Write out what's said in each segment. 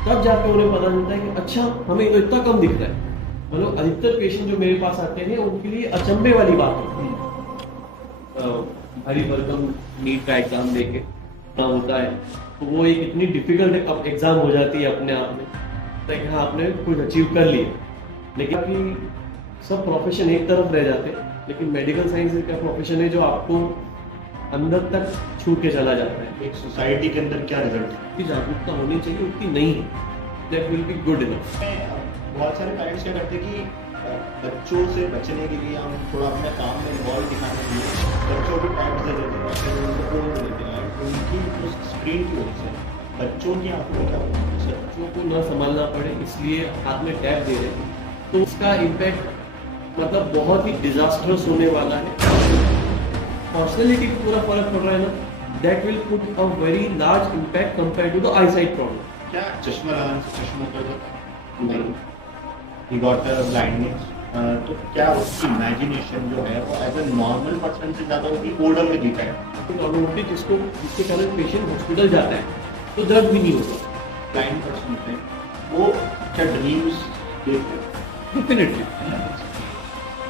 तब जाके उन्हें पता चलता है कि अच्छा हमें तो इतना कम दिख रहा है। मतलब अधिकतर पेशेंट जो मेरे पास आते हैं उनके लिए अचंभे वाली बात होती है। भारी भरकम नीट का एग्जाम देके ना होता है, तो वो एक इतनी डिफिकल्ट एग्जाम हो जाती है अपने आप में, तो कि हाँ आपने कुछ अचीव कर लिया। लेकिन कि सब प्रोफेशन एक तरफ रह जाते हैं, लेकिन मेडिकल साइंस एक प्रोफेशन है जो आपको अंदर तक छू के चला जाता है। एक सोसाइटी के अंदर क्या रिजल्ट है? की जागरूकता होनी चाहिए, उतनी नहीं है। That will be good enough. बहुत सारे पेरेंट्स क्या करते हैं कि बच्चों से बचने के लिए हम थोड़ा अपने काम में इन्वॉल्व दिखाने के लिए बच्चों को टैब्स दे देते हैं, फिर उनको फोन दे देते हैं। उनकी उस स्क्रीन की वजह से बच्चों की आंखों में क्या होता है? बच्चों को न संभालना पड़े इसलिए हाथ में टैब दे रहे हैं, तो उसका इम्पैक्ट मतलब बहुत ही डिजास्टर्स होने वाला है। पर्सनैलिटी को पूरा फर्क पड़ रहा है ना, that will put a very large impact compare to the eyesight problem. क्या चश्मा लगाने से चश्मा कर जाता है? नहीं, ही गॉट ब्लाइंडनेस। तो क्या उसकी इमेजिनेशन जो है वो एज ए नॉर्मल पर्सन से ज़्यादा उसकी ओल्डर में दिखा है? प्रॉब्लम होती है जिसको जिसके कारण पेशेंट हॉस्पिटल जाता है तो दर्द भी नहीं होता। ब्लाइंड पर्सन पे वो क्या ड्रीम्स देखते हैं? डेफिनेटली।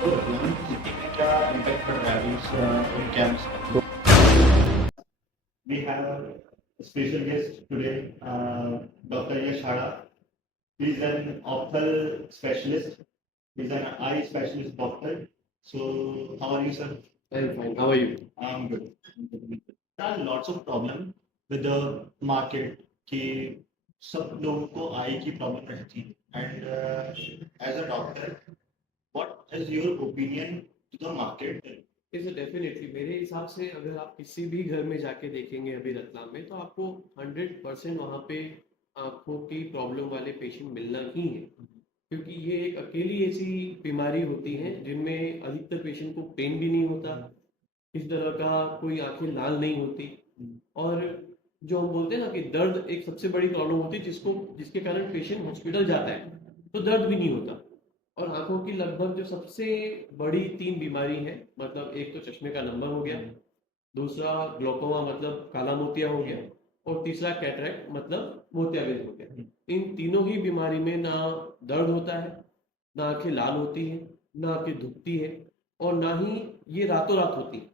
तो ह्यूमन सिटी में क्या इम्पैक्ट पड़ रहा है इस इन camps? We have a special guest today, Dr. Yash Hada. He is an ophthal specialist. He is an eye specialist doctor. So, how are you, sir? Very fine. How are you? I'm good. There are lots of problem with the market कि सब लोगों को आई की problem रहती है and as a doctor what is your opinion to the market? Is definitely मेरे हिसाब से अगर आप किसी भी घर में जाके देखेंगे अभी रतलाम में, तो आपको 100% वहाँ पे आंखों की प्रॉब्लम वाले पेशेंट मिलना ही है। क्योंकि ये एक अकेली ऐसी बीमारी होती है जिनमें अधिकतर पेशेंट को पेन भी नहीं होता, किसी तरह का कोई आंखें लाल नहीं होती, और जो हम बोलते हैं ना कि दर्द एक सबसे बड़ी प्रॉब्लम होती है जिसको जिसके कारण पेशेंट हॉस्पिटल जाता है तो दर्द भी नहीं होता। और आंखों की लगभग जो सबसे बड़ी 3 बीमारी है, मतलब एक तो चश्मे का नंबर हो गया, दूसरा ग्लोकोमा मतलब काला मोतिया हो गया, और तीसरा कैटरैक्ट मतलब मोतियाबिंद हो गया। इन तीनों ही बीमारी में ना दर्द होता है, ना आंखें लाल होती है, ना आंखें दुखती है, और ना ही ये रातों रात होती है।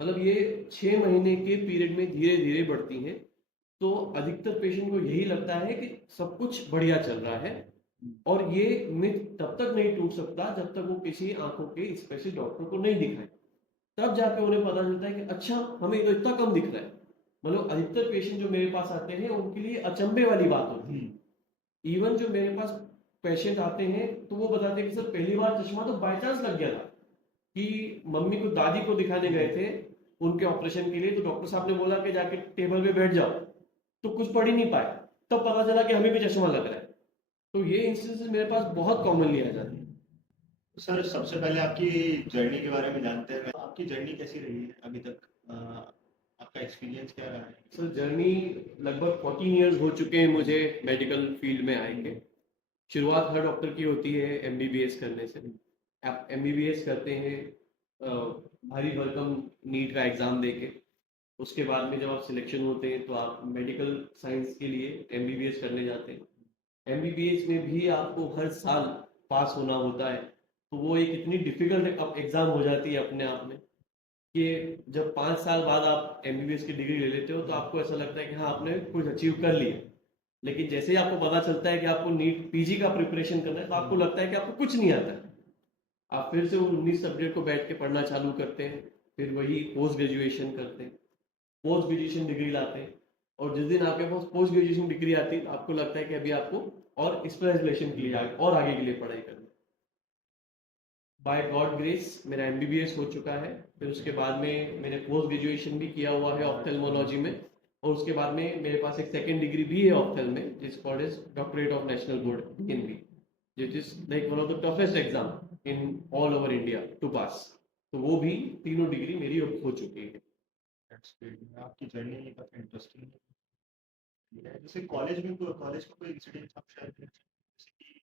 मतलब ये 6 महीने के पीरियड में धीरे धीरे बढ़ती हैं। तो अधिकतर पेशेंट को यही लगता है कि सब कुछ बढ़िया चल रहा है, और ये मिथ तब तक नहीं टूट सकता जब तक वो किसी आंखों के स्पेशलिस्ट डॉक्टर को नहीं दिखाए। तब जाके उन्हें पता चलता है कि अच्छा हमें तो इतना कम दिख रहा है। मतलब अधिकतर पेशेंट जो मेरे पास आते हैं उनके लिए अचंभे वाली बात होती है। इवन जो मेरे पास पेशेंट आते हैं तो वो बताते हैं कि सर पहली बार चश्मा तो बाय चांस लग गया था, कि मम्मी को दादी को दिखाने गए थे उनके ऑपरेशन के लिए, तो डॉक्टर साहब ने बोला कि जाके टेबल पे बैठ जाओ, तो कुछ पढ़ ही नहीं पाए, तब पता चला कि हमें भी चश्मा लग रहा है। तो ये इंस्टेंसेस मेरे पास बहुत कॉमनली आ जाते हैं। सर सबसे पहले आपकी जर्नी के बारे में जानते हैं। आपकी जर्नी कैसी रही है अभी तक? आपका एक्सपीरियंस क्या रहा है? सर जर्नी लगभग 14 ईयर्स हो चुके हैं मुझे मेडिकल फील्ड में आएंगे। शुरुआत हर डॉक्टर की होती है एमबीबीएस करने से। आप एमबीबीएस करते हैं भारी भरकम नीट का एग्ज़ाम देके, उसके बाद में जब आप सिलेक्शन होते हैं तो आप मेडिकल साइंस के लिए एमबीबीएस करने जाते हैं। एमबीबीएस में भी आपको हर साल पास होना होता है, तो वो एक इतनी डिफिकल्ट एग्ज़ाम हो जाती है अपने आप में, कि जब 5 साल बाद आप एमबीबीएस की डिग्री ले लेते हो तो आपको ऐसा लगता है कि हाँ आपने कुछ अचीव कर लिया। लेकिन जैसे ही आपको पता चलता है कि आपको नीट पीजी का प्रिपरेशन करना है तो आपको लगता है कि आपको कुछ नहीं आता है। आप फिर से उन 19 सब्जेक्ट को बैठ के पढ़ना चालू करते हैं, फिर वही पोस्ट ग्रेजुएशन करते हैं, पोस्ट ग्रेजुएशन डिग्री लाते हैं, और जिस दिन आपके पास पोस्ट ग्रेजुएशन डिग्री आती है तो आपको लगता है कि अभी आपको और स्पेशलाइजेशन के लिए और आगे के लिए पढ़ाई करनी। बाय गॉड ग्रेस मेरा एमबीबीएस हो चुका है, फिर उसके बाद में मैंने पोस्ट ग्रेजुएशन भी किया हुआ है ऑप्थेल्मोलॉजी में, और उसके बाद में मेरे पास एक सेकेंड डिग्री भी है ऑप्थेल में, जिस called is doctorate of national board DNB, which is like one of the toughest exam in all over India to pass। तो वो भी तीनों डिग्री मेरी हो चुकी है। That's great। आपकी जर्नी काफी इंटरेस्टिंग है। जैसे कॉलेज में कॉलेज का कोई इंसिडेंट आप शेयर करें? जैसे कि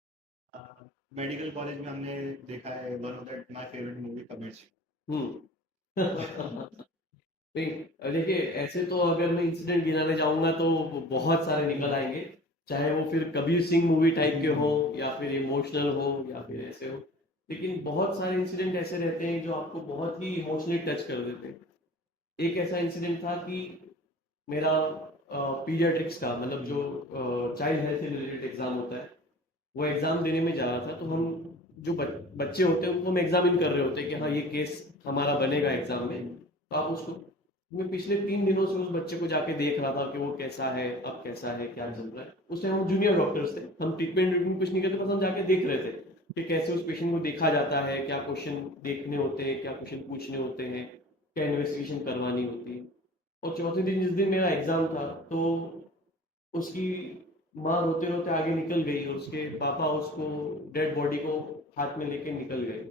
मेडिकल कॉलेज में हमने देखा है one of that my favourite movie Kabir Singh. नहीं, देखिए ऐसे तो अगर मैं इंसिडेंट गिनाने जाऊंगा तो बहुत सारे निकल आएंगे। चाहे वो फिर कबीर सिंह मूवी टाइप के हो या फिर इमोशनल हो या फिर ऐसे हो। लेकिन बहुत सारे इंसिडेंट ऐसे रहते हैं जो आपको बहुत ही इमोशनली टच कर देते हैं। एक ऐसा इंसिडेंट था कि मेरा पीडियाट्रिक्स का मतलब जो चाइल्ड हेल्थ से रिलेटेड एग्जाम होता है, वो एग्जाम देने में जा रहा था। तो हम जो बच्चे होते हैं उनको हम एग्जामिन कर रहे होते हैं कि हाँ ये केस हमारा बनेगा एग्जाम में, तो आप उसको, मैं पिछले 3 दिनों से उस बच्चे को जाके देख रहा था कि वो कैसा है, अब कैसा है, क्या चल रहा है। उस टाइम हम जूनियर डॉक्टर्स थे, हम ट्रीटमेंट कुछ नहीं करते, बस हम जाके देख रहे थे कि कैसे उस पेशेंट को देखा जाता है, क्या क्वेश्चन देखने होते हैं, क्या क्वेश्चन पूछने होते हैं, क्या इन्वेस्टिगेशन करवानी होती है। और चौथे दिन जिस दिन मेरा एग्जाम था, तो उसकी माँ रोते रोते आगे निकल गई और उसके पापा उसको, डेड बॉडी को हाथ में लेके निकल गए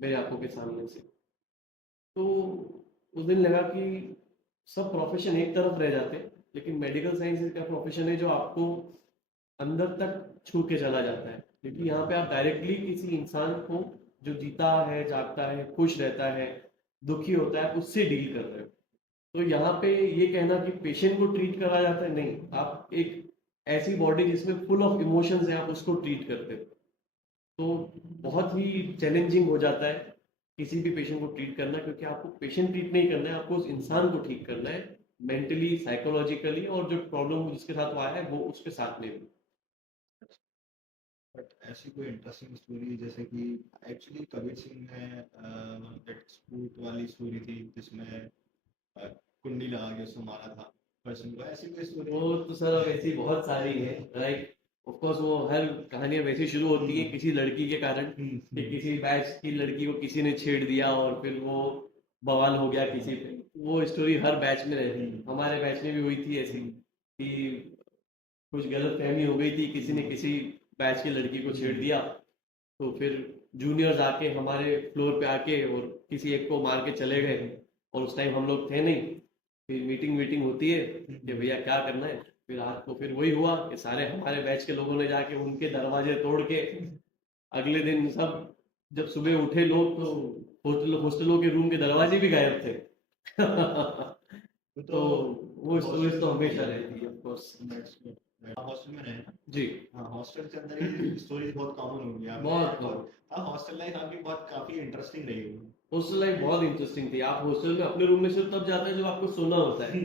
मेरे आंखों के सामने से। तो उस दिन लगा कि सब प्रोफेशन एक तरफ रह जाते, लेकिन मेडिकल साइंस का प्रोफेशन है जो आपको अंदर तक छू के चला जाता है, क्योंकि यहाँ पे आप डायरेक्टली किसी इंसान को जो जीता है, जागता है, खुश रहता है, दुखी होता है, उससे डील कर रहे हो। तो यहाँ पे ये कहना कि पेशेंट को ट्रीट करा जाता है, नहीं, आप एक ऐसी बॉडी जिसमें फुल ऑफ इमोशंस है, आप उसको ट्रीट करते हो। तो बहुत ही चैलेंजिंग हो जाता है किसी भी पेशेंट को ट्रीट करना, क्योंकि आपको पेशेंट ट्रीट नहीं करना है, आपको उस इंसान को ठीक करना है, मेंटली, साइकोलॉजिकली, और जो प्रॉब्लम जिसके साथ वो आया है वो उसके साथ में भी। बट ऐसी कोई इंटरेस्टिंग स्टोरी जैसे कि एक्चुअली कबीर सिंह में दैट स्पूट वाली स्टोरी थी जिसमें कुंडी लगा के उसको मारा था पर्सन को, ऐसी कोई स्टोरी? वो तो सर वैसी बहुत सारी है, राइट। ऑफ कोर्स वो हर कहानियां वैसी शुरू होती है किसी लड़की के कारण, कि किसी बैच की लड़की को किसी ने छेड़ दिया और फिर वो बवाल हो गया किसी पे। वो स्टोरी हर बैच में रहती है, हमारे बैच में भी हुई थी ऐसी कि कुछ गलत फहमी हो गई थी, किसी ने किसी बैच की लड़की को छेड़ दिया, तो फिर जूनियर्स आके हमारे फ्लोर पे आके और किसी एक को मार के चले गए। और उस टाइम हम लोग थे नहीं, फिर मीटिंग मीटिंग होती है कि भैया क्या करना है। फिर आज तो फिर वही हुआ कि सारे हमारे बैच के लोगों ने जाके उनके दरवाजे तोड़ के, अगले दिन सब जब सुबह उठे लोग, तो हॉस्टलों के रूम के दरवाजे भी गायब थे। वो तो वो स्टोरीज तो हमेशा हॉस्टल रहती है, ऑफ कोर्स। में रहे ना। जी। हाँ, हॉस्टल के अंदर ये स्टोरीज बहुत कॉमन होंगी आपके। बहुत कम। हाँ, हॉस्टल लाइफ आपकी बहुत काफी इंटरेस्टिंग रही होगी। हॉस्टल लाइफ बहुत इंटरेस्टिंग थी। आप हॉस्टल में अपने रूम में सिर्फ तब जाते हैं जब आपको सोना होता है,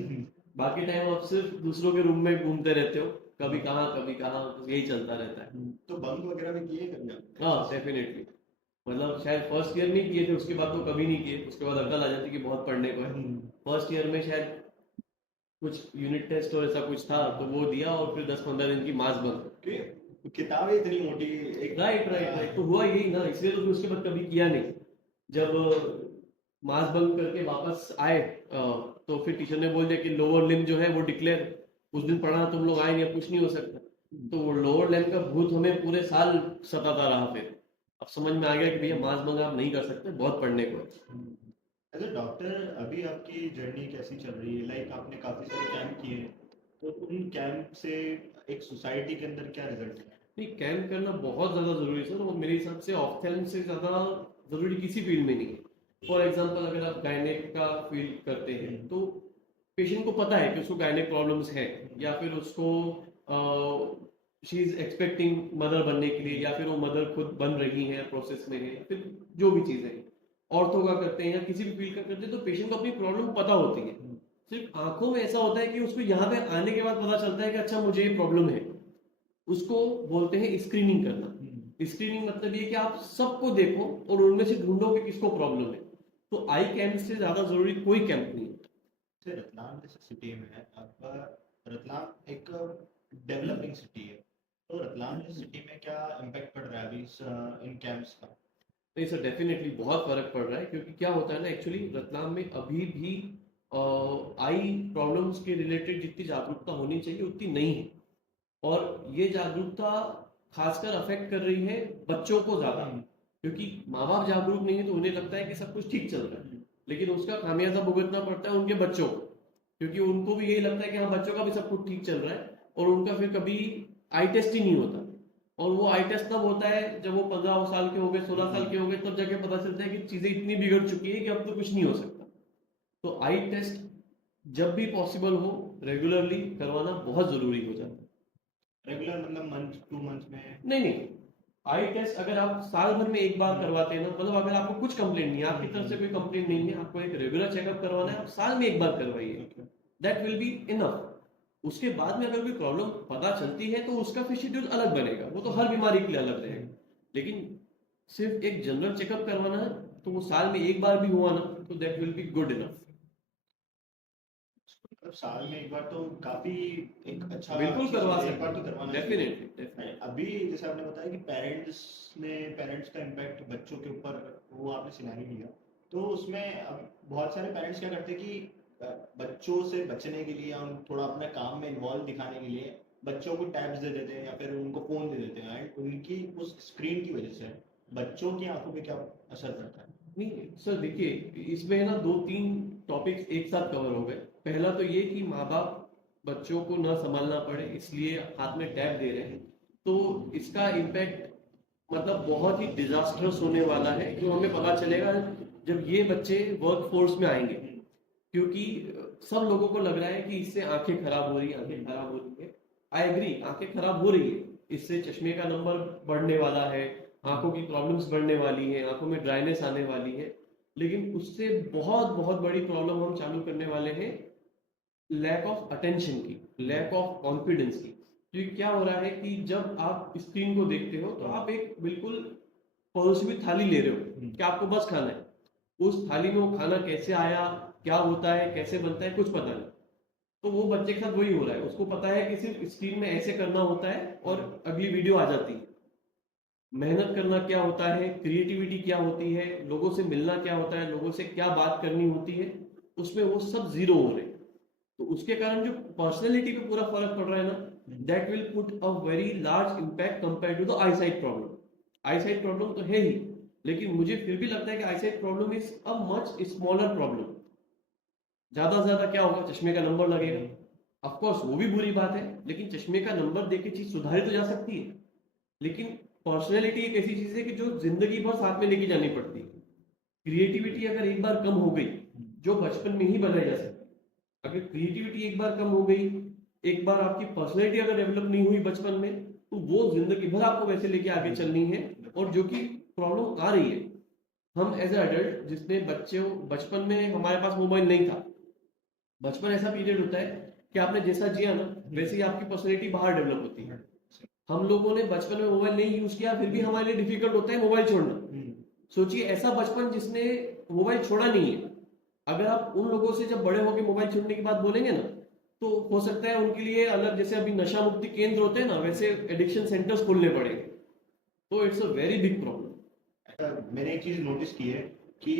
बाकी टाइम आप सिर्फ दूसरों के रूम में घूमते रहते हो, कभी कहाँ कभी कहाँ, बस यही चलता रहता है। तो बंक वगैरह भी किए कभी आपने? हाँ डेफिनेटली, मतलब शायद फर्स्ट ईयर नहीं किए थे, उसके बाद तो कभी नहीं किए, उसके बाद अकल आ जाती कि बहुत पढ़ने को है। फर्स्ट ईयर में शायद कुछ यूनिट टेस्ट और ऐसा कुछ था, तो वो दिया और फिर 10-15 दिन की मास बंद। किताबें इतनी मोटी एक। राइट राइट राइट, तो हुआ यही ना, इसलिए तो फिर उसके बाद कभी किया नहीं। जब मास बंक करके वापस आए, तो फिर टीचर ने बोल दिया कि लोअर लिम्ब जो है वो डिक्लेयर, उस दिन पढ़ा तुम लोग आए नहीं, अब कुछ नहीं हो सकता। तो वो लोअर लिम्ब का भूत हमें पूरे साल सताता रहा। फिर अब समझ में आ गया कि भैया मास बंक आप नहीं कर सकते, बहुत पढ़ने को है। एज अ डॉक्टर अभी आपकी जर्नी कैसी चल रही है? लाइक आपने काफी सारे कैंप किए हैं, तो उन कैंप से एक सोसाइटी के अंदर क्या रिजल्ट है? नहीं, कैंप करना बहुत ज़्यादा ज़रूरी है सर, और मेरे हिसाब से ऑप्थेल्म से ज़्यादा ज़रूरी किसी फील्ड में नहीं है। फॉर एग्जांपल अगर आप गायनेक का फील्ड करते हैं, तो पेशेंट को पता है कि उसको गायनेक प्रॉब्लम्स है, या फिर उसको शी इज एक्सपेक्टिंग मदर बनने के लिए, या फिर वो मदर खुद बन रही है, प्रोसेस में है, या फिर जो भी चीज़ है। ऑर्थो का करते हैं या किसी भी फील्ड का करते हैं, तो पेशेंट को अपनी प्रॉब्लम पता होती है। सिर्फ आंखों में ऐसा होता है कि उसको यहाँ पे आने के बाद पता चलता है कि अच्छा मुझे ये प्रॉब्लम है। उसको बोलते हैं स्क्रीनिंग करना। स्क्रीनिंग मतलब ये कि आप सबको देखो और उनमें से ढूंढो कि किसको प्रॉब्लम है। तो आई कैंप से ज्यादा जरूरी कोई कैंप नहीं है। जैसे रतलाम जैसे सिटी में है आपका, रतलाम एक डेवलपिंग सिटी है, तो रतलाम जैसे सिटी में क्या इम्पैक्ट पड़ रहा है अभी इन कैंप्स का? नहीं सर, डेफिनेटली बहुत फर्क पड़ रहा है, क्योंकि क्या होता है ना, एक्चुअली रतलाम में अभी भी आई प्रॉब्लम्स के रिलेटेड जितनी जागरूकता होनी चाहिए उतनी नहीं है। और ये जागरूकता खासकर अफेक्ट कर रही है बच्चों को ज्यादा, क्योंकि माँ बाप जागरूक नहीं है तो उन्हें लगता है कि सब कुछ ठीक चल रहा है, लेकिन उसका खामियाजा भुगतना पड़ता है उनके बच्चों को, क्योंकि उनको भी यही लगता है कि हाँ बच्चों का भी सब कुछ ठीक चल रहा है, और उनका फिर कभी आई टेस्ट ही नहीं होता। और वो आई टेस्ट तब होता है जब वो 15 साल के हो गए, 16 साल के हो गए, तब जाके पता चलता है कि चीजें इतनी बिगड़ चुकी है कि अब तो कुछ नहीं हो सकता। तो आई टेस्ट जब भी पॉसिबल हो रेगुलरली करवाना बहुत जरूरी हो जाता है। रेगुलर मतलब मंथ 2 मंथ में? नहीं, आई टेस्ट अगर आप साल भर में एक बार करवाते हैं ना, मतलब अगर आपको कुछ कंप्लेंट नहीं है, आपकी तरफ से कोई कंप्लेंट नहीं है, आपको एक रेगुलर चेकअप करवाना है, आप साल में एक बार करवाइए, दैट विल बी इनफ। उसके बाद में अगर कोई प्रॉब्लम पता चलती है तो उसका फिर शेड्यूल अलग बनेगा, वो तो हर बीमारी के लिए अलग रहेगा। लेकिन सिर्फ एक जनरल चेकअप करवाना है तो वो साल में एक बार भी हुआ ना तो that will be good enough. मतलब साल में एक बार तो काफी एक अच्छा बिल्कुल चीज़ करवा है, एक सकते बार तो हैं, करवाना चाहिए। डेफिनेटली। अभी जैसे आपने बताया कि पेरेंट्स का इम्पैक्ट बच्चों के ऊपर, वो आपने सिनेरियो लिया, तो उसमें अब बहुत सारे पेरेंट्स क्या करते हैं कि बच्चों से बचने के लिए या थोड़ा अपने काम में इन्वॉल्व दिखाने के लिए बच्चों को टैब्स दे देते हैं या फिर उनको फोन दे देते हैं, एंड उनकी उस स्क्रीन की वजह से बच्चों की आंखों पे क्या असर पड़ता है? नहीं सर, देखिए इसमें ना दो तीन टॉपिक्स एक साथ कवर हो गए। पहला तो ये कि माँ बाप बच्चों को ना संभालना पड़े इसलिए हाथ में टैब दे रहे हैं, तो इसका इम्पैक्ट मतलब बहुत ही डिजास्टर्स होने वाला है, जो हमें पता चलेगा जब ये बच्चे वर्क फोर्स में आएंगे। क्योंकि सब लोगों को लग रहा है कि इससे आंखें खराब हो रही है, आंखें खराब हो रही है। आई एग्री, आंखें खराब हो रही है, इससे चश्मे का नंबर बढ़ने वाला है, आंखों की प्रॉब्लम्स बढ़ने वाली है, आंखों में ड्राइनेस आने वाली है। लेकिन उससे बहुत बहुत बड़ी प्रॉब्लम हम चालू करने वाले हैं लैक ऑफ अटेंशन की, लैक ऑफ कॉन्फिडेंस की। क्योंकि क्या हो रहा है कि जब आप स्क्रीन को देखते हो तो आप एक बिल्कुल परोसी हुई थाली ले रहे हो कि आपको बस खाना है, उस थाली में वो खाना कैसे आया, क्या होता है, कैसे बनता है, कुछ पता नहीं। तो वो बच्चे के साथ वही हो रहा है, उसको पता है कि सिर्फ स्क्रीन में ऐसे करना होता है और अगली वीडियो आ जाती है। मेहनत करना क्या होता है, क्रिएटिविटी क्या होती है, लोगों से मिलना क्या होता है, लोगों से क्या बात करनी होती है, उसमें वो सब जीरो हो रहे हैं। तो उसके कारण जो पर्सनैलिटी पे पूरा फर्क पड़ रहा है ना, that will put a very large impact compare to the eyesight problem. Eyesight problem तो है ही, लेकिन मुझे फिर भी लगता है कि eyesight problem is a much smaller problem. ज्यादा से ज्यादा क्या होगा, चश्मे का नंबर लगेगा, ऑफ कोर्स वो भी बुरी बात है, लेकिन चश्मे का नंबर देख के चीज सुधारी तो जा सकती है। लेकिन पर्सनैलिटी एक ऐसी चीज है कि जो जिंदगी भर साथ में लेके जानी पड़ती है। क्रिएटिविटी अगर एक बार कम हो गई, जो बचपन में ही बनाई जा सकती है, अगर क्रिएटिविटी एक बार कम हो गई, एक बार आपकी पर्सनैलिटी अगर डेवलप नहीं हुई बचपन में, तो वो जिंदगी भर आपको वैसे लेके आगे चलनी है। और जो कि प्रॉब्लम आ रही है, हम एज अडल्ट जिसमें बच्चे बचपन में हमारे पास मोबाइल नहीं था, बचपन ऐसा पीरियड होता है कि आपने जैसा जिया ना वैसे ही आपकी पर्सनैलिटी बाहर डेवलप होती है। हम लोगों ने बचपन में मोबाइल नहीं यूज किया, फिर भी हमारे लिए डिफिकल्ट होता है मोबाइल छोड़ना। सोचिए ऐसा बचपन जिसने मोबाइल छोड़ा नहीं है, अगर आप उन लोगों से जब बड़े होकर मोबाइल छोड़ने की बात बोलेंगे ना, तो हो सकता है उनके लिए अलग, जैसे अभी नशा मुक्ति केंद्र होते हैं ना, वैसे एडिक्शन सेंटर्स खोलने पड़ेंगे। तो it's a very big problem. मैंने एक चीज नोटिस की है कि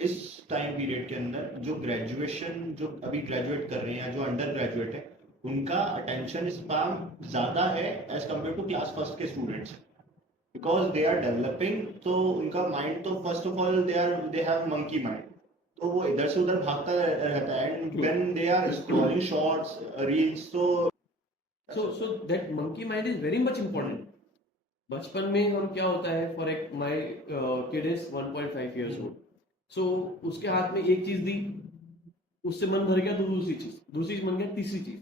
इस टाइम पीरियड के अंदर जो ग्रेजुएशन, जो अभी ग्रेजुएट कर रहे हैं या जो अंडर ग्रेजुएट है, उनका अटेंशन स्पैम ज्यादा है as compare to class first के students, because they are developing. तो उनका माइंड तो first of all they have monkey mind, तो वो इधर से उधर भागता रहता है, and when they are scrolling shorts reels, तो so that monkey mind is very much important. बचपन में हम क्या होता है, फॉर एक my kid is 1.5 years old, so उसके हाथ में एक चीज दी, उससे मन भर गया तो दूसरी चीज मन गया, तीसरी चीज।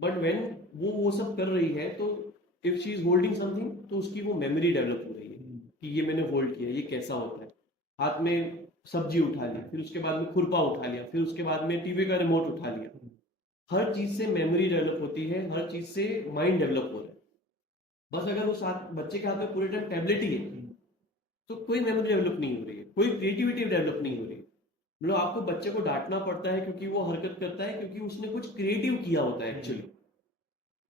बट व्हेन वो सब कर रही है, तो if she is holding something, तो उसकी वो मेमोरी डेवलप हो रही है कि ये मैंने होल्ड किया, ये कैसा होता है। हाथ में सब्जी उठा ली, फिर उसके बाद में खुरपा उठा लिया, फिर उसके बाद में टीवी का रिमोट उठा लिया। हर चीज से मेमोरी डेवलप होती है, हर चीज से माइंड डेवलप हो रहा है। बस अगर उस बच्चे के हाथ में पूरे टाइम टैबलेट ही है, तो कोई मेमोरी डेवलप नहीं हो रही है, कोई क्रिएटिविटी डेवलप नहीं हो रही है। मतलब आपको बच्चे को डांटना पड़ता है क्योंकि वो हरकत करता है, क्योंकि उसने कुछ क्रिएटिव किया होता है एक्चुअली,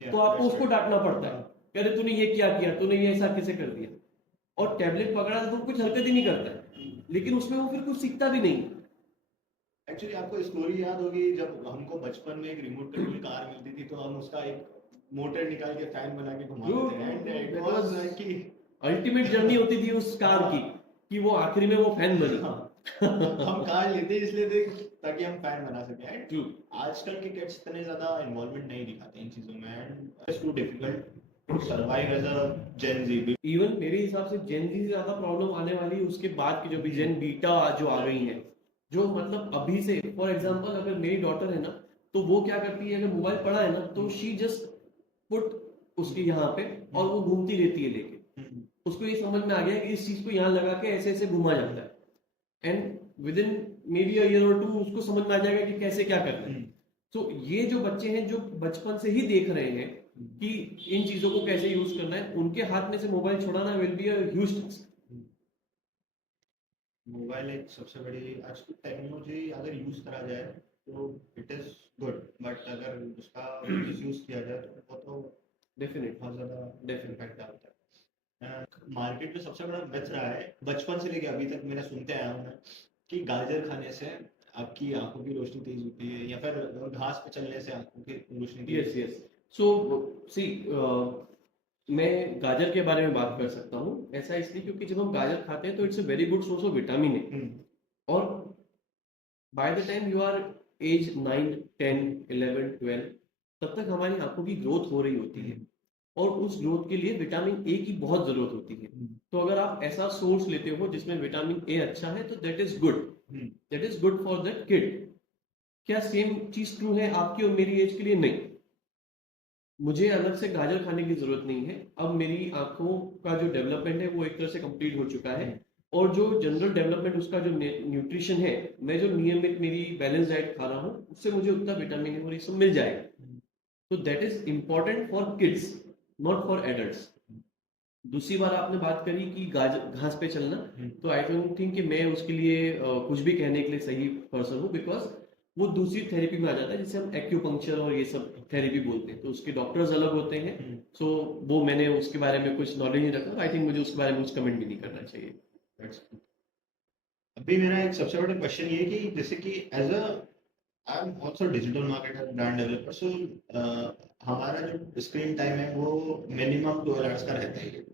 तो आपको उसको डांटना पड़ता है कि अरे तूने ये क्या किया, तूने ये ऐसा कैसे कर दिया। और टैबलेट पकड़ा तो कुछ हरकत ही नहीं करता है, लेकिन उसमें वो फिर कुछ सीखता भी नहीं। एक्चुअली आपको स्टोरी याद होगी, जब हमको बचपन में एक रिमोट कंट्रोल कार मिलती थी, तो हम उसका एक मोटर निकाल के फैन बना के घुमाते थे, एंड इट वाज कि अल्टीमेट जर्नी होती थी उस कार की, कि वो आखिरी में वो फैन बनी। हम कार लेते इसलिए थे ताकि हम फैन बना सके। एंड आजकल के किड्स इतने ज्यादा इन्वॉल्वमेंट नहीं दिखाते इन चीजों में, and it's too difficult to survive as a Gen Z. Even मेरे हिसाब से जेन जी से ज्यादा प्रॉब्लम आने वाली है उसके बाद की, जो भी जेन बीटा जो आ गई है, जो मतलब अभी से, फॉर एग्जांपल अगर मेरी डॉटर है ना, तो वो क्या करती है, अगर मोबाइल पड़ा है ना, तो शी जस्ट पुट उसके यहाँ पे और वो घूमती रहती है लेके। उसको ये समझ में आ गया कि इस चीज को यहाँ लगा के ऐसे ऐसे घुमा जाता है, and with in may be a year और 2 उसको समझ में आ जाएगा कि कैसे क्या करना है। तो ये जो बच्चे हैं जो बचपन से ही देख रहे हैं कि इन चीजों को कैसे यूज करना है, उनके हाथ में से मोबाइल छुड़ाना will be a huge task. Mobile एक सबसे बड़ी आज की टेक्नोलॉजी अगर यूज करा जाए तो इट इज गुड, बट अगर उसका मिसयूज किया जाए तो वो तो डेफिनेट बहुत ज़्यादा डेफिनेट इम्पैक्ट डालता है। मार्केट में सबसे बड़ा मिथ रहा है बचपन से लेके अभी तक मैंने सुनते आया हूँ मैं कि गाजर खाने से आपकी आंखों की रोशनी तेज होती है या फिर घास पे चलने से आंखों की रोशनी तेज यस यस। सो सी, मैं गाजर के बारे में बात कर सकता हूँ। ऐसा इसलिए क्योंकि जब हम गाजर खाते हैं तो it's a very good source of vitamin A, और by the time you are age 9 10 11 12 तब तक हमारी आंखों की ग्रोथ हो रही होती है, और उस ग्रोथ के लिए विटामिन ए की बहुत जरूरत होती है। तो अगर आप ऐसा सोर्स लेते हो जिसमें विटामिन ए अच्छा है तो that is good, that is good for that kid. क्या सेम चीज ट्रू है आपकी और मेरी एज के लिए? नहीं। मुझे अलग से गाजर खाने की जरूरत नहीं है। अब मेरी आंखों का जो डेवलपमेंट है वो एक तरह से कंप्लीट हो चुका है, और जो जनरल डेवलपमेंट उसका जो न्यूट्रिशन है, मैं जो नियमित मेरी बैलेंस डाइट खा रहा हूँ उससे मुझे उतना विटामिन ए और ये सब मिल जाएगा। तो that is important for kids, not for adults. दूसरी बार आपने बात करी कि घास पे चलना, तो आई डोंट थिंक कि मैं उसके लिए कुछ भी कहने के लिए सही पर्सन हूँ, बिकॉज वो दूसरी थेरेपी में आ जाता है जिसे हम एक्यूपंक्चर और ये सब थेरेपी बोलते हैं। तो उसके डॉक्टर्स अलग होते हैं, सो वो मैंने उसके बारे में कुछ नॉलेज नहीं रखा, आई थिंक मुझे उसके बारे में कुछ कमेंट भी नहीं करना चाहिए। अभी मेरा एक सबसे बड़ा क्वेश्चन ये है कि जैसे कि as a I am also digital marketer brand developer, so हमारा जो स्क्रीन टाइम है वो मिनिमम 12 आवर्स का रहता है,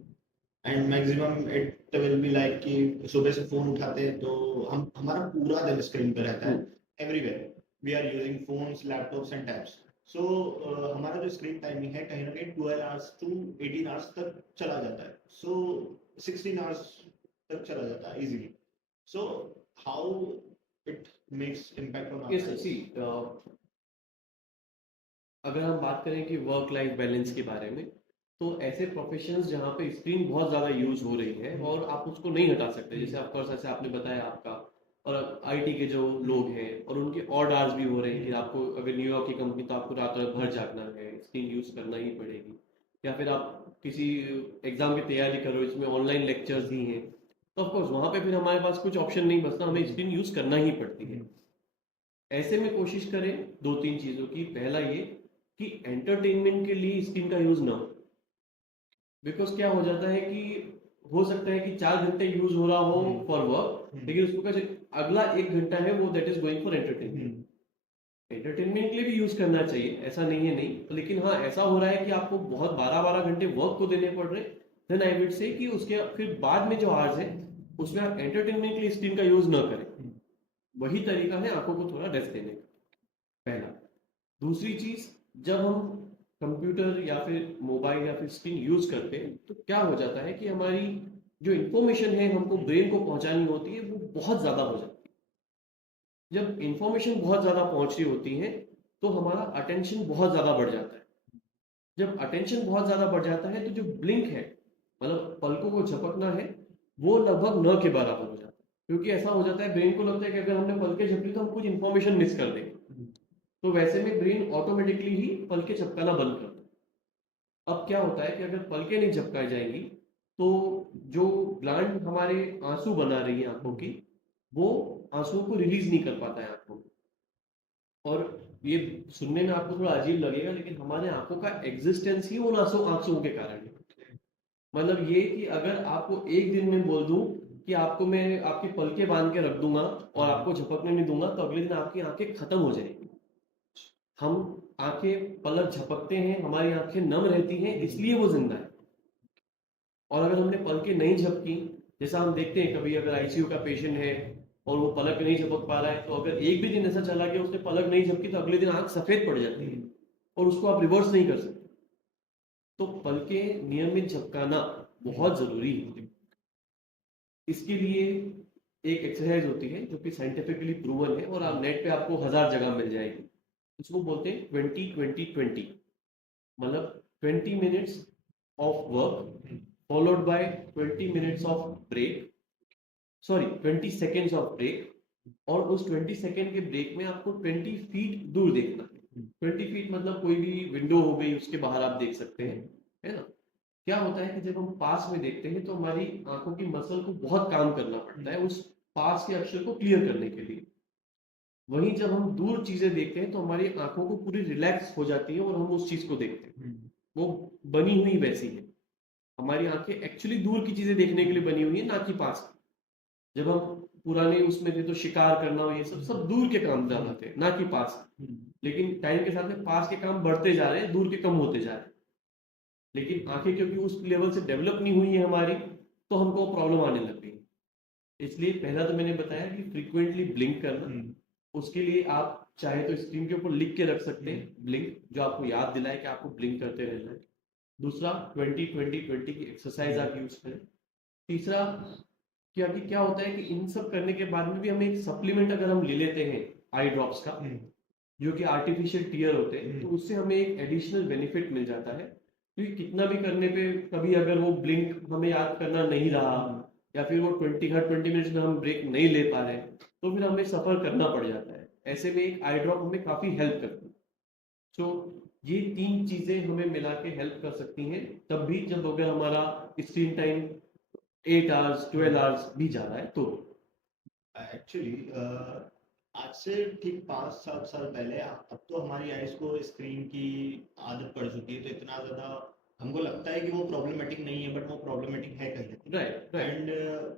and maximum it will be like कि सुबह से फोन उठाते हैं तो हम हमारा पूरा दिन स्क्रीन पे रहता है। Everywhere we are using phones laptops and tabs, so हमारा जो स्क्रीन टाइमिंग है कहीं ना कहीं 12 आवर्स टू 18 आवर्स तक चला जाता है, सो 16 आवर्स तक चला जाता है easily. So how it makes impact on our yes lives? सी, अगर हम बात करें कि वर्क लाइफ बैलेंस के बारे में, तो ऐसे प्रोफेशंस जहाँ पे स्क्रीन बहुत ज़्यादा यूज हो रही है और आप उसको नहीं हटा सकते, जैसे ऑफकोर्स ऐसे आपने बताया आपका, और आईटी के जो लोग हैं और उनके ऑड आवर्स भी हो रहे हैं कि आपको अगर न्यूयॉर्क की कंपनी तो आपको रात रात भर जागना है, स्क्रीन यूज करना ही पड़ेगी। या फिर आप किसी एग्जाम की तैयारी कर रहे हो जिसमें ऑनलाइन लेक्चर्स भी हैं, तो ऑफकोर्स वहाँ पे फिर हमारे पास कुछ ऑप्शन नहीं बचता, हमें स्क्रीन यूज करना ही पड़ती है। ऐसे में कोशिश करें दो तीन चीज़ों की। पहला ये कि एंटरटेनमेंट के लिए स्क्रीन का यूज ना हो, बिकॉज क्या हो जाता है कि हो सकता है कि 4 घंटे यूज हो रहा हो फॉर वर्क, लेकिन उसका जो अगला 1 घंटा है वो that is going for entertainment. Entertainment के लिए भी यूज करना चाहिए, ऐसा नहीं है नहीं, लेकिन हाँ ऐसा हो रहा है कि आपको बहुत 12-12 घंटे वर्क को देने पड़ रहे, देन आई वुड से कि उसके फिर बाद में जो आवर्स है उसमें आप एंटरटेनमेंट के लिए स्क्रीन का यूज ना करें। वही तरीका है आंखों को थोड़ा रेस्ट देने का, पहला। दूसरी चीज, जब हम कंप्यूटर या फिर मोबाइल या फिर स्क्रीन यूज करते हैं तो क्या हो जाता है कि हमारी जो इंफॉर्मेशन है हमको ब्रेन को पहुंचानी होती है वो बहुत ज्यादा हो जाती है। जब इंफॉर्मेशन बहुत ज्यादा पहुंच रही होती है तो हमारा अटेंशन बहुत ज्यादा बढ़ जाता है। जब अटेंशन बहुत ज्यादा बढ़ जाता है तो जो ब्लिंक है, मतलब पलकों को झपकना है, वो लगभग न के बराबर हो जाता है। क्योंकि ऐसा हो जाता है, ब्रेन को लगता है कि अगर हमने पलके झपकी तो हम कुछ इंफॉर्मेशन मिस कर देंगे, तो वैसे में ब्रेन ऑटोमेटिकली ही पलके झपकाना बंद कर देता है। अब क्या होता है कि अगर पलके नहीं झपकाई जाएंगी तो जो ग्लैंड हमारे आंसू बना रही है आंखों की, वो आंसुओं को रिलीज नहीं कर पाता है आंखों में। और ये सुनने में आपको थोड़ा अजीब लगेगा, लेकिन हमारे आंखों का एग्जिस्टेंस ही उन आंसुओं के कारण है। मतलब ये कि अगर आपको एक दिन में बोल दूं कि आपको मैं आपकी पलके बांध के रख दूंगा और आपको झपकने नहीं दूंगा, तो अगले दिन आपकी आंखें खत्म हो जाएंगी। हम आंखें पलक झपकते हैं, हमारी आंखें नम रहती हैं, इसलिए वो जिंदा है। और अगर हमने पलकें नहीं झपकी, जैसा हम देखते हैं कभी अगर आईसीयू का पेशेंट है और वो पलक नहीं झपक पा रहा है, तो अगर एक भी दिन ऐसा चला गया उसने पलक नहीं झपकी तो अगले दिन आंख सफेद पड़ जाती है और उसको आप रिवर्स नहीं कर सकते। तो पलकें नियमित झपकाना बहुत जरूरी है। इसके लिए एक एक्सरसाइज होती है जो कि साइंटिफिकली प्रूवन है और आप नेट पे आपको 1000 जगह मिल जाएगी। उसको बोलते हैं 20-20-20। मतलब 20 minutes of work followed by 20 minutes of break, sorry 20 seconds of break, और उस 20 सेकेंड के ब्रेक में आपको 20 फीट दूर देखना है। 20 फीट मतलब कोई भी विंडो हो गई उसके बाहर आप देख सकते हैं, है ना। क्या होता है कि जब हम पास में देखते हैं तो हमारी आंखों की मसल को बहुत काम करना पड़ता है उस पास के अक्षर को क्लियर करने के लिए। वहीं जब हम दूर चीजें देखते हैं तो हमारी आंखों को पूरी रिलैक्स हो जाती है और हम उस चीज को देखते हैं, वो बनी हुई वैसी है। हमारी आंखें एक्चुअली दूर की चीजें देखने के लिए बनी हुई है, ना कि पास की। जब हम पुराने उसमें थे तो शिकार करना और ये सब सब दूर के काम ज्यादा थे, ना कि पास के। लेकिन टाइम के साथ में पास के काम बढ़ते जा रहे हैं, दूर के कम होते जा रहे हैं। लेकिन आंखें क्योंकि उस लेवल से डेवलप नहीं हुई है हमारी, तो हमको प्रॉब्लम आने लग गई। इसलिए पहला तो मैंने बताया कि फ्रीक्वेंटली ब्लिंक करना। उसके लिए आप चाहे तो स्क्रीन के ऊपर लिख के रख सकते हैं ब्लिंक, जो आपको याद दिलाए कि आपको ब्लिंक करते रहना है। दूसरा 20-20-20 की एक्सरसाइज आप यूज करें। तीसरा क्या होता है कि इन सब करने के बाद में भी हमें एक सप्लीमेंट अगर हम ले लेते हैं आई ड्रॉप्स का, जो कि आर्टिफिशियल टीयर होते हैं, तो उससे हमें एक एडिशनल बेनिफिट मिल जाता है। क्योंकि कितना भी करने पे कभी अगर वो ब्लिंक हमें याद करना नहीं रहा, या फिर वो 20 मिनट्स में हम ब्रेक नहीं ले पा रहे, तो फिर हमें सफर करना पड़ जाता है। ऐसे में एक आई ड्रॉप हमें काफी हेल्प करती है। तो ये 3 चीजें हमें मिला के हेल्प कर सकती हैं, तब भी जब अगर हमारा स्क्रीन टाइम 8 आवर्स 12 आवर्स भी जा रहा है तो। एक्चुअली आज से ठीक 5-7 साल पहले, अब तो हमारी आइज को स्क्रीन की आदत पड़ चुकी है, तो इतना ज्यादा हमको लगता है कि वो प्रॉब्लमैटिक नहीं है, बट वो प्रॉब्लमैटिक है कहीं। राइट एंड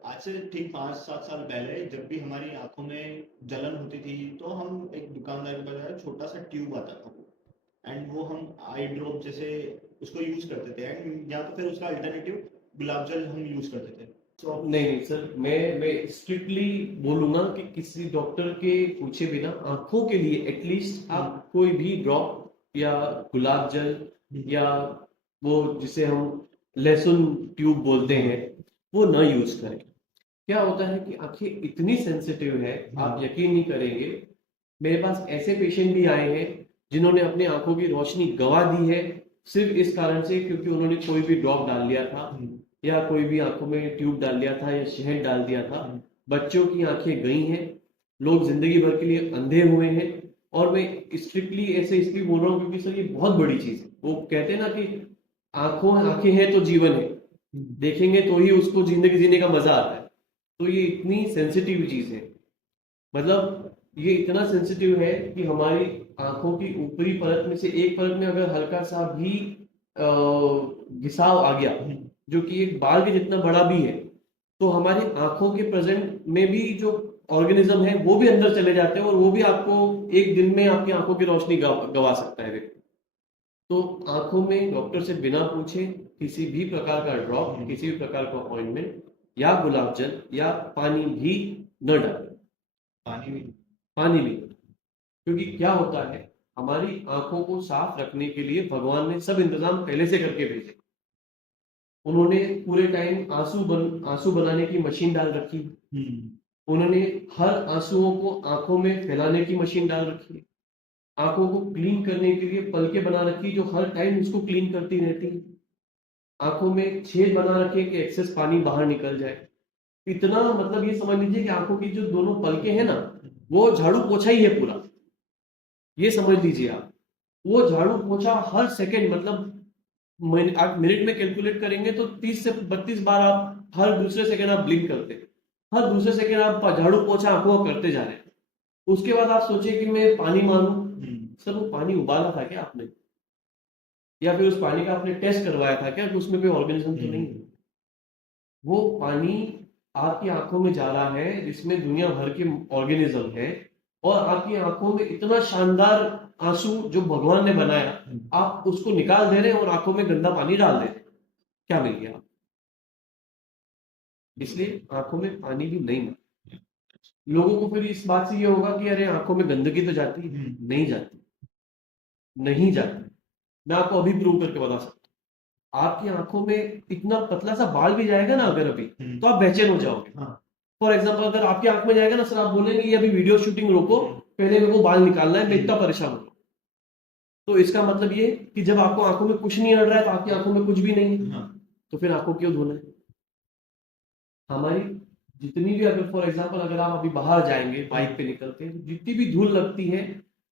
आज से ठीक 5-7 साल पहले जब भी हमारी आंखों में जलन होती थी, तो हम एक दुकानदार के पास गए, छोटा सा ट्यूब आता था एंड वो हम आई ड्रॉप जैसे उसको यूज करते थे, एंड या तो फिर उसका अल्टरनेटिव गुलाब जल हम यूज करते थे। नहीं सर, मैं स्ट्रिक्टली बोलूंगा कि किसी डॉक्टर के पूछे बिना आंखों के लिए एटलीस्ट आप कोई भी ड्रॉप या गुलाब जल या वो जिसे हम लहसुन ट्यूब बोलते हैं वो ना यूज करें। क्या होता है कि आंखें इतनी सेंसिटिव है, आप यकीन नहीं करेंगे। मेरे पास ऐसे पेशेंट भी आए हैं जिन्होंने अपनी आंखों की रोशनी गंवा दी है सिर्फ इस कारण से क्योंकि उन्होंने कोई भी ड्रॉप डाल लिया था, या कोई भी आंखों में ट्यूब डाल दिया था, या शहद डाल दिया था। बच्चों की आंखें गई हैं, लोग जिंदगी भर के लिए अंधे हुए हैं। और मैं स्ट्रिक्टली ऐसे इसलिए बोल रहा हूँ क्योंकि सर ये बहुत बड़ी चीज है। वो कहते हैं ना कि आंखें हैं तो जीवन है, देखेंगे तो ही उसको जिंदगी जीने का मजा आता है। तो ये इतनी सेंसिटिव चीज है, मतलब ये इतना सेंसिटिव है कि हमारी आंखों की ऊपरी परत में से एक परत में अगर हल्का सा भी घिसाव आ गया, जो कि एक बाल के जितना बड़ा भी है, तो हमारी आंखों के प्रेजेंट में भी जो ऑर्गेनिज्म है वो भी अंदर चले जाते हैं और वो भी आपको एक दिन में आपकी आंखों की रोशनी गवा सकता है व्यक्ति। तो आंखों में डॉक्टर से बिना पूछे किसी भी प्रकार का ड्रॉप, किसी भी प्रकार का ऑइंटमेंट या गुलाब जल या पानी भी न डालें। पानी भी, क्योंकि क्या होता है हमारी आंखों को साफ रखने के लिए भगवान ने सब इंतजाम पहले से करके भेजे। उन्होंने पूरे टाइम आंसू बनाने की मशीन डाल रखी, उन्होंने हर आंसुओं को आंखों में फैलाने की मशीन डाल रखी है, आंखों को क्लीन करने के लिए पलके बना रखी जो हर टाइम उसको क्लीन करती रहती है, आंखों में छेद बना रखे कि एक्सेस पानी बाहर निकल जाए। इतना मतलब ये समझ लीजिए कि आंखों की जो दोनों पलके हैं ना, वो झाड़ू पोछा ही है पूरा। ये समझ लीजिए आप, वो झाड़ू पोछा हर सेकंड, मतलब आप मिनट में कैलकुलेट करेंगे तो 30 से 32 बार आप हर दूसरे सेकंड आप ब्लिंक करते हैं, हर दूसरे सेकंड आप झाड़ू पोछा आंखों को करते जा रहे हैं। उसके बाद आप सोचिए कि मैं पानी मांगू, सर वो पानी उबाला था क्या आपने, या फिर उस पानी का आपने टेस्ट करवाया था क्या कि उसमें कोई ऑर्गेनिज्म तो नहीं है। वो पानी आपकी आंखों में जा रहा है जिसमें दुनिया भर के ऑर्गेनिज्म है, और आपकी आंखों में इतना शानदार आंसू जो भगवान ने बनाया, आप उसको निकाल दे रहे हैं और आंखों में गंदा पानी डाल दे रहे हैं। क्या मिल गया? इसलिए आंखों में पानी भी नहीं मिलता। लोगों को फिर इस बात से ये होगा कि अरे आंखों में गंदगी तो जाती है, नहीं जाती, नहीं जाती। मैं आपको अभी प्रूव करके बता सकता हूँ। आपकी आंखों में इतना पतला सा बाल भी जाएगा ना अगर अभी, तो आप बेचैन हो जाओगे। फॉर एग्जाम्पल अगर आपकी आंख में जाएगा ना सर, आप बोलेंगे ये अभी वीडियो शूटिंग रोको, पहले मेरे को बाल निकालना है, मैं इतना परेशान हूँ। तो इसका मतलब ये है कि जब आपको आंखों में कुछ नहीं अड़ रहा है तो आपकी आंखों में कुछ भी नहीं है, हाँ, तो फिर आपको क्यों धोना है? हमारी जितनी भी, अगर फॉर एग्जांपल अगर आप अभी बाहर जाएंगे बाइक पे निकलते हैं, तो जितनी भी धूल लगती है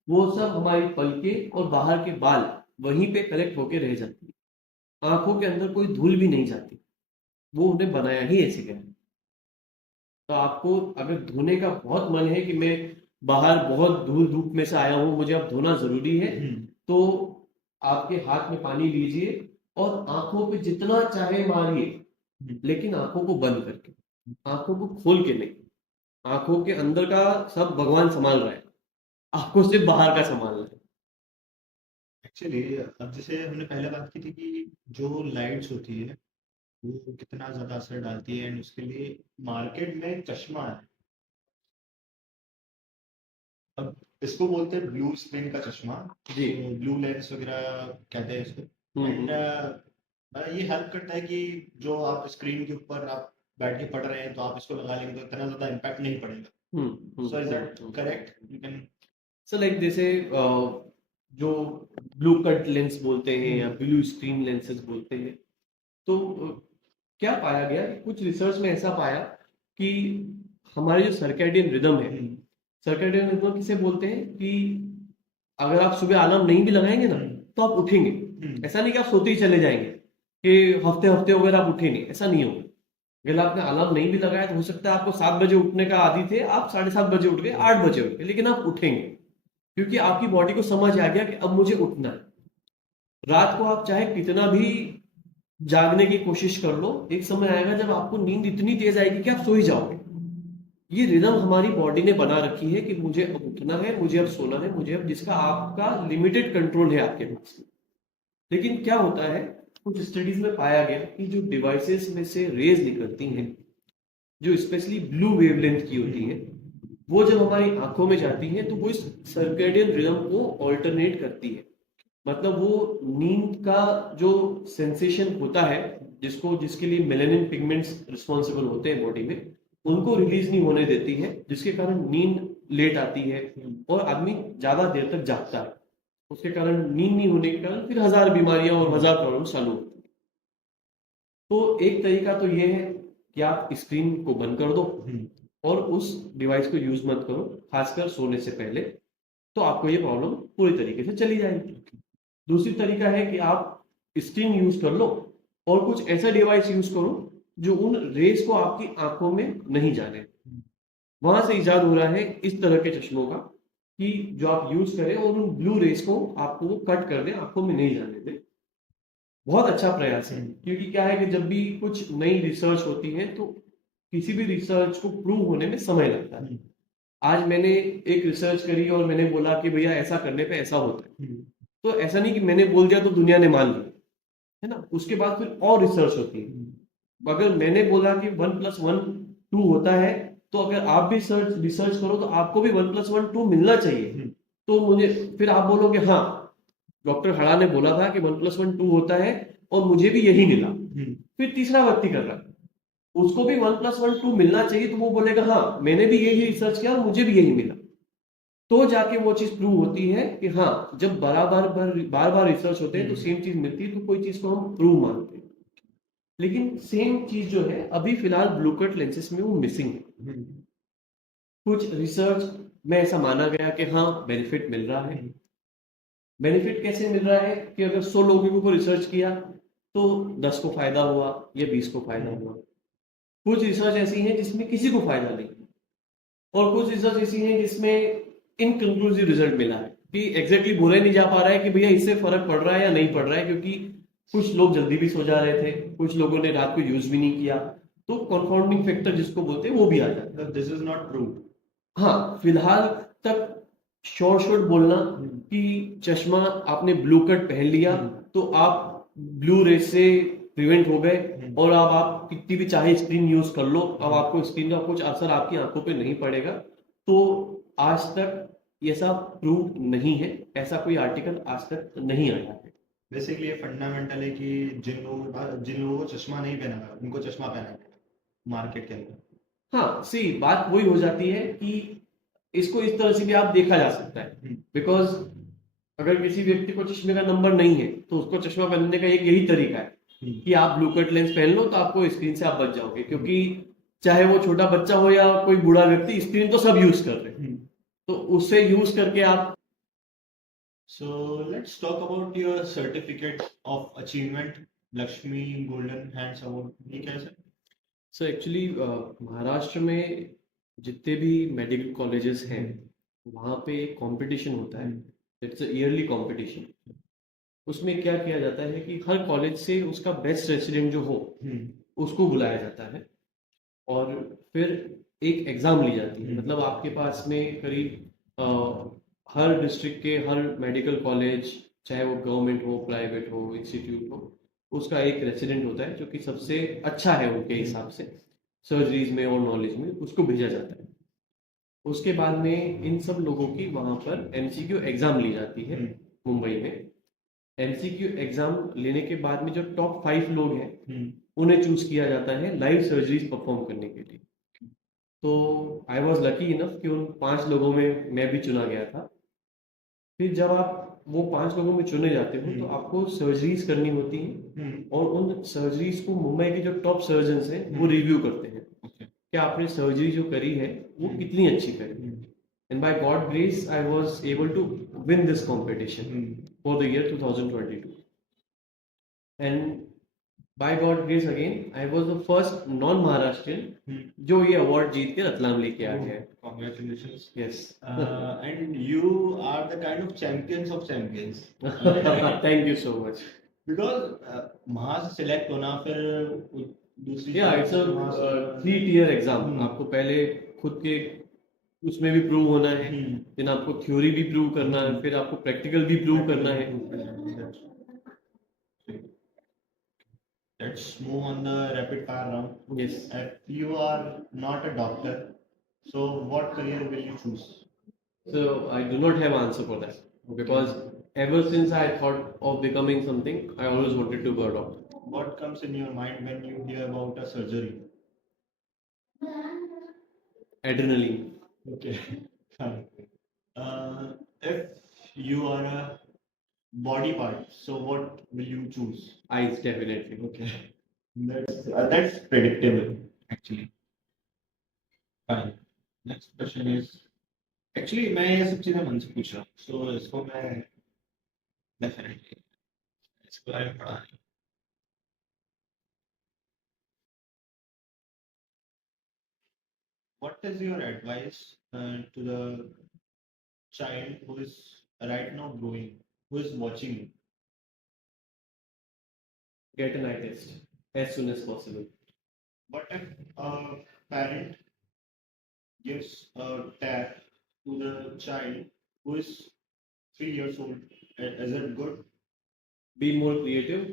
वो सब हमारी पलकें और बाहर के बाल वहीं पे कलेक्ट होके रह जाती है। आंखों के अंदर कोई धूल भी नहीं जाती, वो उन्हें बनाया ही ऐसे गया है। तो आपको अगर धोने का बहुत मन है कि मैं बाहर बहुत धूल धूप में से आया हूँ, मुझे अब धोना जरूरी है, तो आपके हाथ में पानी लीजिए और आंखों पे जितना चाहे मारिए, लेकिन आंखों को बंद करके, आंखों को खोल के नहीं। आंखों के अंदर का सब भगवान संभाल रहा है, आपको सिर्फ बाहर का संभालना है। एक्चुअली अब जैसे हमने पहले बात की थी कि जो लाइट्स होती है वो कितना ज्यादा असर डालती है, एंड उसके लिए मार्केट में चश्मा है। अब इसको बोलते हैं ब्लू स्क्रीन का चश्मा, जी। ब्लू लेंस वगैरह कहते हैं इसको। हम्म। एंड ये हेल्प करता है कि जो आप स्क्रीन के ऊपर आप बैठ के पढ़ रहे हैं तो आप इसको लगा लेंगे तो इतना ज्यादा इम्पैक्ट नहीं पड़ेगा। So is that correct? You can. So like जैसे जो ब्लू कट लेंस बोलते हैं या ब्लू स्क्रीन लेंसेज बोलते हैं, तो क्या पाया गया कि कुछ रिसर्च में ऐसा पाया कि हमारे जो सर्कैडियन रिदम है, सर्कैडियन रिदम किसे बोलते हैं कि अगर आप सुबह अलार्म नहीं भी लगाएंगे ना तो आप उठेंगे। ऐसा नहीं कि आप सोते ही चले जाएंगे कि हफ्ते हफ्ते वगैरह आप उठेंगे, ऐसा नहीं होगा। अगर आपने अलार्म नहीं भी लगाया तो हो सकता है आपको 7 बजे उठने का आदी थे, आप 7:30 बजे उठ गए, 8 बजे उठ गए, लेकिन आप उठेंगे क्योंकि आपकी बॉडी को समझ आ गया कि अब मुझे उठना है। रात को आप चाहे कितना भी जागने की कोशिश कर लो, एक समय आएगा जब आपको नींद इतनी तेज आएगी कि आप सो ही जाओगे। ये रिदम हमारी बॉडी ने बना रखी है कि मुझे अब उठना है, मुझे अब सोना है, मुझे अब, जिसका आपका लिमिटेड कंट्रोल है आपके पास में। लेकिन क्या होता है, कुछ स्टडीज में पाया गया कि जो डिवाइसेस में से रेज निकलती हैं, जो स्पेशली ब्लू वेवलेंथ की होती है, वो जब हमारी आंखों में जाती हैं तो वो इस सर्केडियन रिदम को ऑल्टरनेट करती है। मतलब वो नींद का जो सेंसेशन होता है, जिसको जिसके लिए मेलानिन पिगमेंट्स रिस्पॉन्सिबल होते हैं बॉडी में, उनको रिलीज नहीं होने देती है, जिसके कारण नींद लेट आती है और आदमी ज्यादा देर तक जागता है। उसके कारण नींद नहीं होने के कारण फिर हजार बीमारियां और हजार प्रॉब्लम चालू होती है। तो एक तरीका तो ये है कि आप स्क्रीन को बंद कर दो और उस डिवाइस को यूज मत करो, खासकर सोने से पहले, तो आपको ये प्रॉब्लम पूरी तरीके से चली जाएगी। दूसरी तरीका है कि आप स्क्रीन यूज कर लो और कुछ ऐसा डिवाइस यूज करो जो उन रेस को आपकी आंखों में नहीं जाने। वहां से इजाद हो रहा है इस तरह के चश्मों का कि जो आप यूज करें और उन ब्लू रेस को आपको वो कट कर दे, आंखों में नहीं जाने दे। बहुत अच्छा प्रयास है, क्योंकि क्या है कि जब भी कुछ नई रिसर्च होती है तो किसी भी रिसर्च को प्रूव होने में समय लगता है। आज मैंने एक रिसर्च करी और मैंने बोला कि भैया ऐसा करने पे ऐसा होता है, तो ऐसा नहीं कि मैंने बोल दिया तो दुनिया ने मान लिया, है ना। उसके बाद फिर और रिसर्च होती है। अगर मैंने बोला कि 1+1 2 होता है, तो अगर आप भी रिसर्च करो तो आपको भी 1+1 2 मिलना चाहिए। तो मुझे फिर आप बोलोगे हाँ, डॉक्टर खड़ा ने बोला था कि 1+1 2 होता है और मुझे भी यही मिला। फिर तीसरा व्यक्ति कर रहा है, उसको भी 1+1 2 मिलना चाहिए, तो वो बोलेगा हाँ, मैंने भी यही रिसर्च किया और मुझे भी यही मिला। तो जाके वो चीज प्रूव होती है कि हाँ, जब बार बार रिसर्च होते हैं तो सेम चीज मिलती है, तो कोई चीज को हम प्रूव मानते हैं। लेकिन सेम चीज जो है अभी फिलहाल ब्लू कट लेंसेज में वो मिसिंग है। कुछ रिसर्च में ऐसा माना गया कि हाँ, बेनिफिट मिल रहा है। बेनिफिट कैसे मिल रहा है कि अगर 100 लोगों के ऊपर रिसर्च किया तो 10 को फायदा हुआ या 20 को फायदा हुआ। कुछ रिसर्च ऐसी है जिसमें किसी को फायदा नहीं, और कुछ रिसर्च ऐसी है जिसमें इनकंक्लूसिव रिजल्ट मिला है कि एग्जैक्टली बोला नहीं जा पा रहा है कि भैया इससे फर्क पड़ रहा है या नहीं पड़ रहा है, क्योंकि कुछ लोग जल्दी भी सो जा रहे थे, कुछ लोगों ने रात को यूज भी नहीं किया, तो कंफाउंडिंग फैक्टर जिसको बोलते हैं वो भी आ जाता है। This is not true. हाँ, फिलहाल तक शॉर्ट बोलना कि चश्मा आपने ब्लू कट पहन लिया तो आप ब्लू रे से प्रिवेंट हो गए और अब आप कितनी भी चाहे स्क्रीन यूज कर लो, अब आपको स्क्रीन का कुछ असर आपकी आंखों पे नहीं पड़ेगा, तो आज तक ऐसा प्रूव नहीं है, ऐसा कोई आर्टिकल आज तक नहीं आया है। बेसिकली ये फंडामेंटल है कि जिन लोगों को चश्मा नहीं पहना है उनको चश्मा पहना है मार्केट के अंदर। हाँ, सी बात वही हो जाती है कि इसको इस तरह से भी आप देखा जा सकता है, बिकॉज अगर किसी व्यक्ति को चश्मे का नंबर नहीं है तो उसको चश्मा पहनने का एक यही तरीका है कि आप ब्लू कट लेंस पहन लो तो आपको स्क्रीन से आप बच जाओगे, क्योंकि चाहे वो छोटा बच्चा हो या कोई बूढ़ा व्यक्ति, स्क्रीन तो सब यूज कर रहे हैं, तो उससे यूज करके आप। So let's talk about your certificate of achievement, Lakshmi Golden Hands Award. ये क्या है सर? सो एक्चुअली महाराष्ट्र में जितने भी मेडिकल कॉलेजेस हैं वहाँ पे कंपटीशन होता है, इट्स ईयरली कंपटीशन। उसमें क्या किया जाता है कि हर कॉलेज से उसका बेस्ट रेसिडेंट जो हो उसको बुलाया जाता है, और फिर एक एग्जाम ली जाती है। मतलब आपके पास में करीब हर डिस्ट्रिक्ट के हर मेडिकल कॉलेज, चाहे वो गवर्नमेंट हो, प्राइवेट हो, इंस्टीट्यूट हो, उसका एक रेसिडेंट होता है जो कि सबसे अच्छा है उनके हिसाब से सर्जरीज में और नॉलेज में, उसको भेजा जाता है। उसके बाद में इन सब लोगों की वहाँ पर एमसीक्यू एग्जाम ली जाती है मुंबई में। एमसीक्यू एग्जाम लेने के बाद में जो टॉप 5 लोग हैं उन्हें चूज किया जाता है लाइव सर्जरीज परफॉर्म करने के लिए। तो आई वॉज लकी इनफ कि उन 5 लोगों में मैं भी चुना गया था। फिर जब आप वो 5 लोगों में चुने जाते हो तो आपको सर्जरीज करनी होती हैं, और उन सर्जरीज को मुंबई के जो टॉप सर्जन हैं वो रिव्यू करते हैं कि आपने सर्जरी जो करी है वो कितनी अच्छी करी। And by God grace I was able to win this competition for the year 2022, and by God grace again I was the first non Maharashtrian जो ये अवार्ड जीत के रतलाम लेके आ गया है। Congratulations. Yes. And you are the kind of champions of champions. Thank you so much. Because वहाँ से select होना फिर दूसरी या इट्स अ 3 टियर एग्जाम। आपको पहले खुद के उसमें भी प्रूव होना है, फिर आपको थ्योरी भी प्रूव करना है, फिर आपको प्रैक्टिकल भी प्रूव करना है। Let's move on the rapid fire round. Yes. If you are not a doctor, so what career will you choose? So I do not have answer for that, because ever since I thought of becoming something, I always wanted to be a doctor. What comes in your mind when you hear about a surgery? Adrenaline. Okay. Fine. If you are a body part, so what will you choose? Eyes, definitely. Okay. That's predictable, actually. Fine. Next question is, actually मैं ये सब चीजें मन से पूछ रहा हूँ, so इसको मैं definitely इसको बारे में पढ़ा नहीं। What is your advice to the child who is right now growing, who is watching you? Get an eye test as soon as possible. What if a parent gives a tab to the child who is 3 years old? Is it good? Be more creative.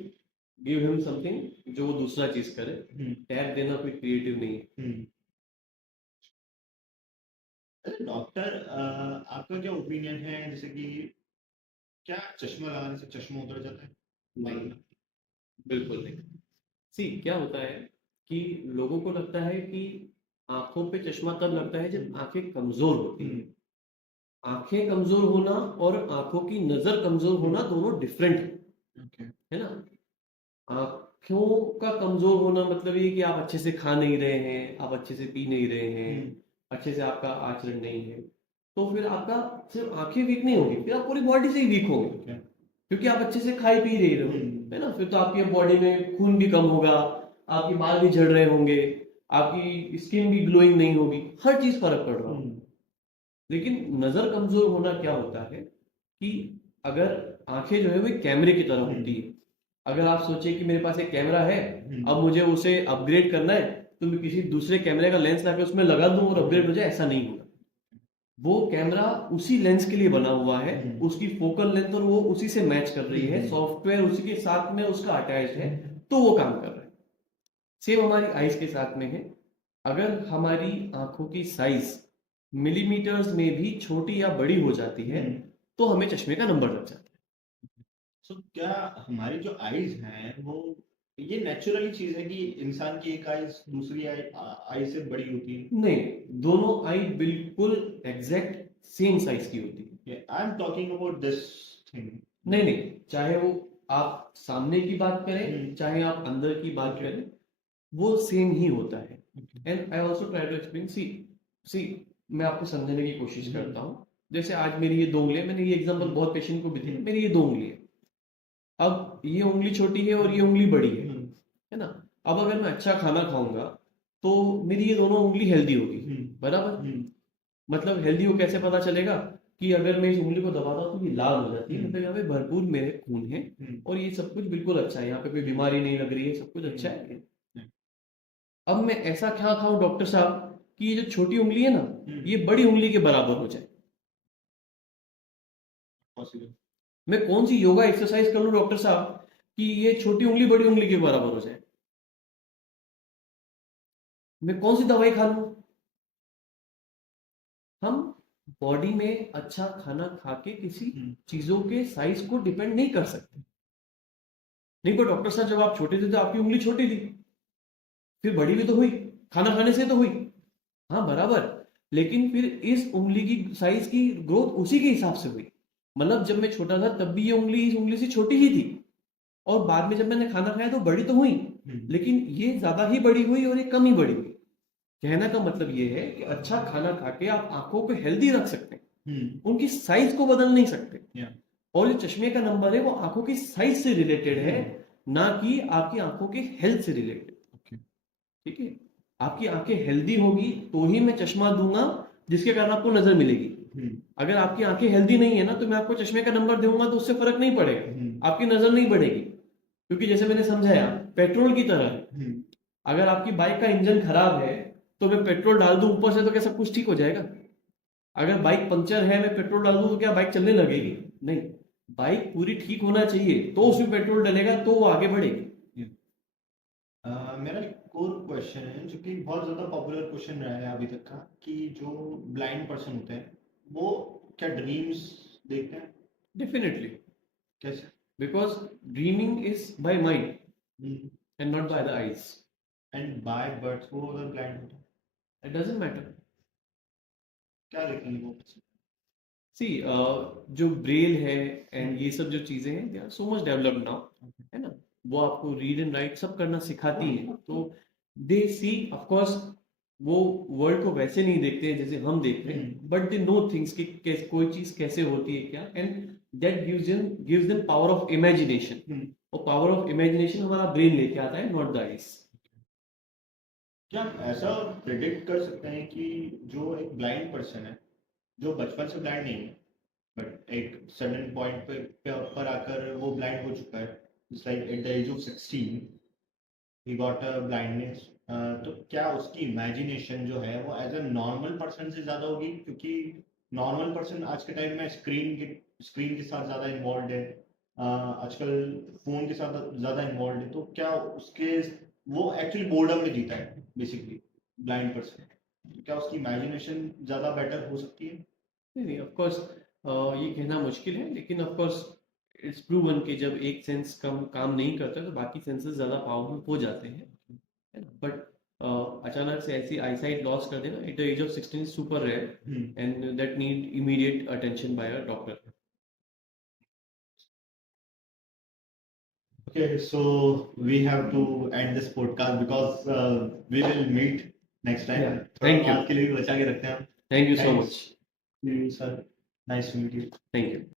Give him something जो वो दूसरा चीज करे। Tag देना कोई creative नहीं है। Doctor, आपका क्या ओपिनियन है, जैसे कि क्या चश्मा लगाने से चश्मा उतर जाता है? नहीं, बिल्कुल नहीं। सी क्या होता है कि लोगों को लगता है कि आंखों पे चश्मा तब लगता है जब आंखें कमजोर होती हैं। आंखें कमजोर होना और आंखों की नजर कमजोर होना दोनों डिफरेंट है ना। आंखों का कमजोर होना मतलब ये कि आप अच्छे से खा नहीं रहे हैं, आप अच्छे से पी नहीं रहे हैं, अच्छे से आपका आचरण नहीं है, तो फिर आपका सिर्फ आंखें वीक नहीं होगी, फिर आप पूरी बॉडी से ही वीक होंगे, क्योंकि आप अच्छे से खाई पी रहे हो, है ना। फिर तो आपकी बॉडी में खून भी कम होगा, आपके बाल भी झड़ रहे होंगे, आपकी स्किन भी ग्लोइंग नहीं होगी, हर चीज फर्क पड़ रहा होगा। लेकिन नजर कमजोर होना क्या होता है कि अगर आंखें जो है वो कैमरे की तरह होती है। अगर आप सोचे कि मेरे पास एक कैमरा है, अब मुझे उसे अपग्रेड करना है, तो मैं किसी दूसरे कैमरे का लेंस लाकर उसमें लगा दूं और अपग्रेड हो जाए, ऐसा नहीं होगा। वो कैमरा उसी लेंस के लिए बना हुआ है, उसकी फोकल लेंथ और वो उसी से मैच कर रही है, सॉफ्टवेयर उसी के साथ में उसका अटैच है, तो वो काम कर रहा है। सेम हमारी आईज के साथ में है। अगर हमारी आंखों की साइज मिलीमीटर्स में भी छोटी या बड़ी हो जाती है तो हमें चश्मे का नंबर लग जाता है। सो क्या हमारी जो आईज हैं वो ये नेचुरली चीज है कि इंसान की एक आईज दूसरी आई से बड़ी होती है? नहीं, दोनों आई बिल्कुल एग्जैक्ट सेम साइज की होती है। I am talking about this thing. नहीं नहीं, चाहे वो आप सामने की बात करें हम्म। चाहे आप अंदर की बात Okay. करें, वो सेम ही होता है। Okay. And I also try to explain, see see मैं आपको समझने की कोशिश हम्म। करता हूँ। जैसे आज मेरी ये 2 उंगलियां, मैंने ये एग्जांपल बहुत पेशेंट को भी दिया, मेरी ये 2 उंगली है। अब ये उंगली छोटी है और ये उंगली बड़ी है ना। अब अगर मैं अच्छा खाना खाऊंगा तो मेरी ये दोनों उंगली हेल्दी होगी, बराबर। मतलब हेल्दी हो कैसे पता चलेगा कि अगर मैं इस उंगली को दबाता हूँ तो ये लाल हो जाती है, मतलब यहाँ पे भरपूर मेरे खून है और ये सब कुछ बिल्कुल अच्छा है, यहाँ पे कोई बीमारी नहीं लग रही है, सब कुछ अच्छा है। अब मैं ऐसा क्या खाऊं डॉक्टर साहब कि ये जो छोटी उंगली है ना ये बड़ी उंगली के बराबर हो जाए? पॉसिबल। मैं कौन सी योगा एक्सरसाइज कर लूं डॉक्टर साहब कि ये छोटी उंगली बड़ी उंगली के बराबर हो जाए? मैं कौन सी दवाई खा लूं? हम बॉडी में अच्छा खाना खा के किसी चीजों के साइज को डिपेंड नहीं कर सकते। नहीं, पर डॉक्टर साहब जब आप छोटे थे तो आपकी उंगली छोटी थी, फिर बड़ी भी तो हुई, खाना खाने से तो हुई। हाँ बराबर, लेकिन फिर इस उंगली की साइज की ग्रोथ उसी के हिसाब से हुई। मतलब जब मैं छोटा था तब भी ये उंगली इस उंगली से छोटी ही थी, और बाद में जब मैंने खाना खाया तो बड़ी तो हुई, लेकिन ये ज्यादा ही बड़ी हुई और ये कम ही बड़ी हुई। कहने का मतलब ये है कि अच्छा खाना खा के आप आंखों को हेल्दी रख सकते हैं, उनकी साइज को बदल नहीं सकते। और जो चश्मे का नंबर है वो आंखों की साइज से रिलेटेड है, ना कि आपकी आंखों के हेल्थ से रिलेटेड। ठीक है, आपकी आंखें हेल्दी होगी तो ही मैं चश्मा दूंगा जिसके कारण आपको नजर मिलेगी। अगर आपकी आंखें हेल्दी नहीं है ना तो मैं आपको चश्मे का नंबर दूंगा तो उससे फर्क नहीं पड़ेगा, आपकी नजर नहीं बढ़ेगी। क्योंकि जैसे मैंने समझाया, पेट्रोल की तरह है। अगर आपकी बाइक का इंजन खराब है तो मैं पेट्रोल डाल दूं ऊपर से तो क्या सब कुछ ठीक हो जाएगा? अगर बाइक पंचर है, मैं पेट्रोल डाल दूं तो क्या बाइक चलने लगेगी? नहीं, बाइक पूरी ठीक होना चाहिए तो उसमें पेट्रोल डलेगा तो वो आगे बढ़ेगी। मेरा एक और क्वेश्चन है जो कि बहुत ज़्यादा पॉपुलर क्वेश्चन रहा है अभी तक का, कि जो ब्लाइंड पर्सन होते हैं वो क्या ड्रीम्स देखते हैं? डेफिनेटली, कैसे? Because dreaming is by mind and not by the eyes. And by birth वो अगर ब्लाइंड होते हैं इट डजंट मैटर। क्या देखेंगे वो? सी जो ब्रेल है एंड ये सब जो चीजें हैं they are so much developed now, है ना। वो आपको रीड एंड राइट सब करना सिखाती हैं, तो दे सी ऑफ कोर्स वो वर्ल्ड को वैसे नहीं देखते हैं जैसे हम देखते हैं, बट दे नो थिंग्स कि कोई चीज कैसे होती है क्या, and that gives them power of imagination. और पावर ऑफ इमेजिनेशन हमारा ब्रेन लेके आता है, नॉट द आइज। क्या आप ऐसा प्रिडिक्ट कर सकते हैं कि जो एक ब्लाइंड पर्सन है, जो बचपन से ब्लाइंड नहीं है बट एक सडन पॉइंट पर आकर वो ब्लाइंड हो चुका है, it's like at the age of 16 he got a blindness, तो क्या उसकी इमेजिनेशन जो है वो एज अ नॉर्मल पर्सन से ज़्यादा होगी? क्योंकि नॉर्मल पर्सन आज के टाइम में स्क्रीन के साथ ज़्यादा इन्वॉल्व है, आजकल फ़ोन के साथ ज़्यादा इन्वॉल्व है, तो क्या उसके वो एक्चुअली बोर्डम में जीता है बेसिकली ब्लाइंड पर्सन, तो क्या उसकी इमेजिनेशन ज़्यादा बेटर हो सकती है? नहीं ऑफ कोर्स, ये कहना मुश्किल है, लेकिन ऑफ कोर्स इट्स प्रूवन कि जब एक सेंस कम काम नहीं करता तो बाकी सेंसेस ज्यादा पावरफुल हो जाते हैं, है ना। बट अचानक से ऐसी आईसाइट लॉस कर देना at the age of 16 super rare and that need immediate attention by a doctor. Okay, so we have to end this podcast because we will meet next time. Yeah, थोड़ा thank you. बात के लिए भी बचा के रखते हैं हम। Thank you so Thanks. Much. Sir, nice to meet you. Thank you.